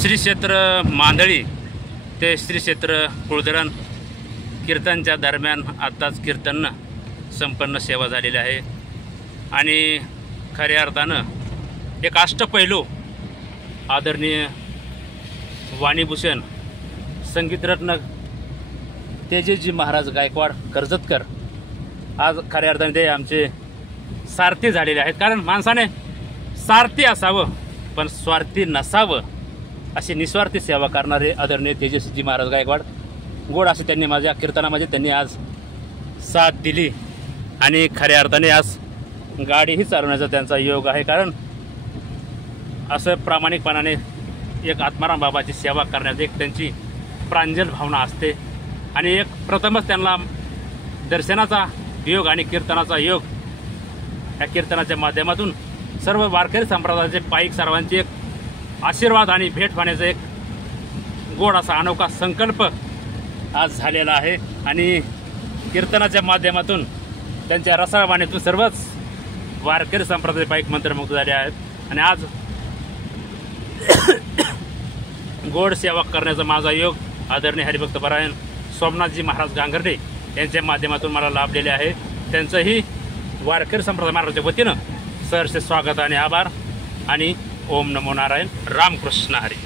श्री क्षेत्र मांदळी ते श्री क्षेत्र कुळधरण कीर्तनच्या दरम्यान आत्ताच कीर्तन संपन्न सेवा झालेली आहे आणि खऱ्या अर्थानं एक अष्टपैलू आदरणीय वाणीभूषण संगीतरत्न तेजस्वी महाराज गायकवाड कर्जतकर आज खऱ्या अर्थाने ते आमचे सारथी झालेले आहेत। कारण माणसाने सारथी असावं पण स्वार्थी नसावं अशी निस्वार्थी सेवा करणारे आदरणीय तेजस्वी महाराज गायकवाड गोड असे त्यांनी माझ्या कीर्तनामध्ये त्यांनी आज साथ दिली आणि खऱ्या अर्थाने आज गाडीही चालवण्याचा त्यांचा योग आहे। कारण असं प्रामाणिकपणाने एक आत्माराम बाबाची सेवा करण्याची एक त्यांची प्रांजल भावना असते आणि एक प्रथमच त्यांना दर्शनाचा योग आणि कीर्तनाचा योग या कीर्तनाच्या माध्यमातून सर्व वारकरी संप्रदायाचे पाईक सर्वांची एक आशीर्वाद आणि भेट होण्याचा एक गोड असा अनोखा संकल्प आज झालेला आहे आणि कीर्तनाच्या माध्यमातून त्यांच्या रसाळवाणीतून सर्वच वारकरी संप्रदायाचे पाईक मंत्रमुग्ध झाले आहेत आणि आज गोड सेवा करण्याचा माझा योग आदरणीय हरिभक्त परायण सोमनाथजी महाराज गांगर्डे यांच्या माध्यमातून मला लाभलेले आहे। त्यांचंही वारकरी संप्रदाय महाराजांच्या वतीनं सहर्ष स्वागत आणि आभार आणि ओम नमो नारायण रामकृष्ण हरी।